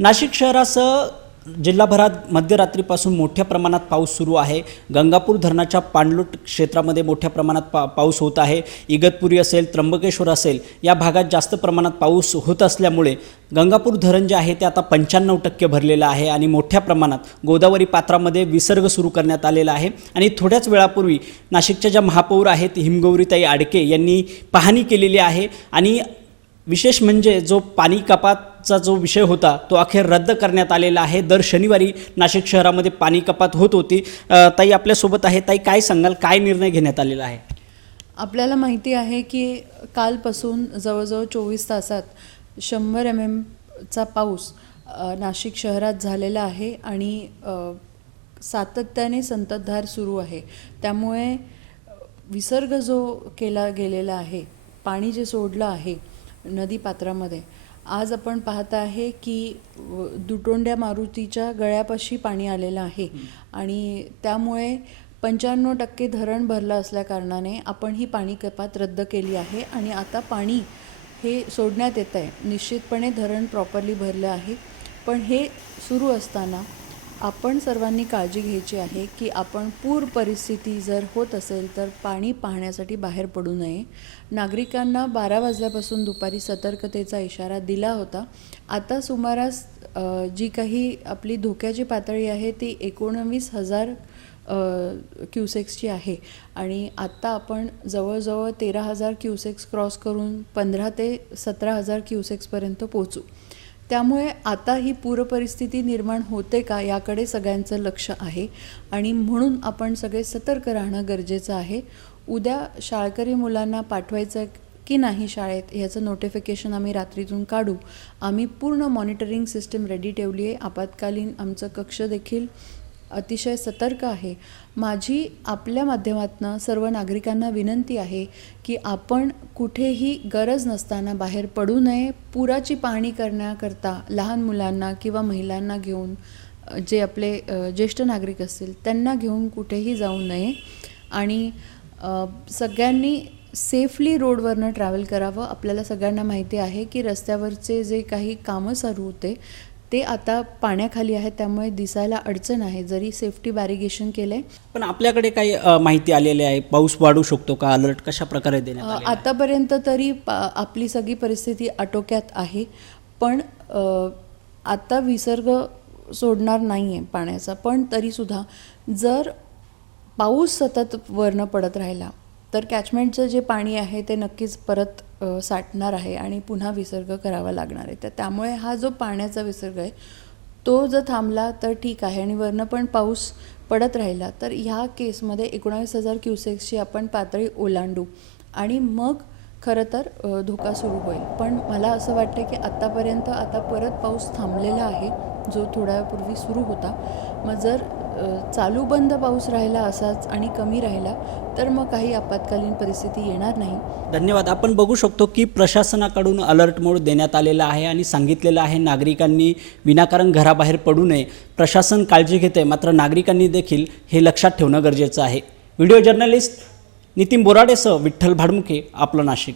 नाशिक शहरासह जिल्हाभरात मध्यरात्रीपासून मोठ्या प्रमाणात पाऊस सुरू आहे। गंगापूर धरणाच्या पाणलोट क्षेत्रामध्ये मोठ्या प्रमाणात पाऊस होत आहे। इगतपुरी असेल, त्र्यंबकेश्वर असेल या भागात जास्त प्रमाणात पाऊस होत असल्यामुळे गंगापूर धरण जे आहे ते आता 95% भरलेलं आहे आणि मोठ्या प्रमाणात गोदावरी पात्रामध्ये विसर्ग सुरू करण्यात आलेला आहे। आणि थोड्याच वेळापूर्वी नाशिकच्या ज्या महापौर आहेत हिमगौरीताई आडके यांनी पाहणी केलेली आहे आणि विशेष म्हणजे जो पाणी कपातचा जो विषय होता तो अखेर रद्द करण्यात आलेला आहे। दर शनिवारी नाशिक शहरामध्ये पाणी कपात होत होती। ताई आपल्यासोबत आहे, ताई काय सांगाल, काय निर्णय घेण्यात आलेला आहे? आपल्याला माहिती आहे की कालपासून जवळजवळ 24 तासात 100 mm पाऊस नाशिक शहरात झालेला आहे आणि सातत्याने संततधार सुरू आहे। त्यामुळे विसर्ग जो केला गेलेला आहे, पाणी जे सोडलं आहे नदी पात्रामध्ये, आज आपण पाहत आहे की दुटोंड्या मारुतीच्या गळ्यापाशी पाणी आलेलं आहे आणि त्यामुळे 95% धरण भरलं असल्याकारणाने आपण ही पाणी कपात रद्द केली आहे आणि आता पाणी हे सोडण्यात येत आहे। निश्चितपणे धरण प्रॉपरली भरलं आहे, पण हे सुरू असताना आपण सर्वांनी काळजी घ्यायची आहे की आपण पूर परिस्थिती जर होत असेल तर पाणी पाहण्यासाठी बाहेर पडू नये। नागरिकांना 12 वाजल्यापासून दुपारी सतर्कतेचा इशारा दिला होता। आता सुमारास जी काही आपली धोक्याची पातळी आहे ती 19,000 क्युसेक्सची आहे आणि आत्ता आपण जवळजवळ 13,000 क्युसेक्स क्रॉस करून 15 ते 17,000 क्युसेक्सपर्यंत पोहोचू। त्यामुळे आता ही पूरपरिस्थिती निर्माण होते का याकडे सगळ्यांचं लक्ष आहे आणि म्हणून आपण सगळे सतर्क राहणं गरजेचं आहे। उद्या शाळकरी मुलांना पाठवायचं की नाही शाळेत याचं नोटिफिकेशन आम्ही रात्रीतून काढू। आम्ही पूर्ण मॉनिटरिंग सिस्टीम रेडी ठेवली आहे। आपत्कालीन आमचं कक्ष देखील अतिशय सतर्क आहे। माझी आपल्या माध्यमातून सर्व नागरिकांना विनंती आहे की आपण कुठेही गरज नसताना बाहेर पडू नये। पुराची पाहणी करण्याकरता लहान मुलांना किंवा महिलांना घेऊन, जे आपले ज्येष्ठ नागरिक असतील त्यांना घेऊन कुठेही जाऊ नये आणि सगळ्यांनी सेफली रोडवरनं ट्रॅव्हल करावं। आपल्याला सगळ्यांना माहिती आहे की रस्त्यावरचे जे काही कामं सुरू होते ते आता पाण्याखाली आहे, त्यामुळे दिसायला अडचण आहे जरी सेफ्टी बॅरिगेशन केलंय। पण आपल्याकडे काही माहिती आलेली आहे, पाऊस वाढू शकतो का, अलर्ट कशा प्रकारे देण्यात आलेला आहे? आतापर्यंत तरी आपली सगळी परिस्थिती आटोक्यात आहे, पण आता विसर्ग सोडणार नाही आहे पाण्याचा। पण तरीसुद्धा जर पाऊस सतत वरनं पडत राहिला तर कॅचमेंटचं जे पाणी आहे ते नक्कीच परत साठणार आहे आणि पुन्हा विसर्ग करावा लागणार आहे। तर त्यामुळे हा जो पाण्याचा विसर्ग आहे तो जर थांबला तर ठीक आहे आणि वरनं पण पाऊस पडत राहिला तर ह्या केसमध्ये 19,000 क्युसेक्सची आपण पातळी ओलांडू आणि मग खरं तर धोका सुरू होईल। पण मला असं वाटतं की आत्तापर्यंत आता परत पाऊस थांबलेला आहे जो थोड्या वेळापूर्वी सुरू होता। मग जर चालू बंद पाऊस राहिला असाच आणि कमी राहिला तर मग काही आपत्कालीन परिस्थिती येणार नाही। धन्यवाद। आपण बघू शकतो की प्रशासनाकडून अलर्ट मोड देण्यात आलेला आहे आणि सांगितलेलं आहे नागरिकांनी विनाकारण घराबाहेर पडू नये। प्रशासन काळजी घेते, मात्र नागरिकांनी देखील हे लक्षात ठेवणं गरजेचं आहे। व्हिडिओ जर्नलिस्ट नितीन बोराडेसह विठ्ठल भाडमुखे, आपलं नाशिक।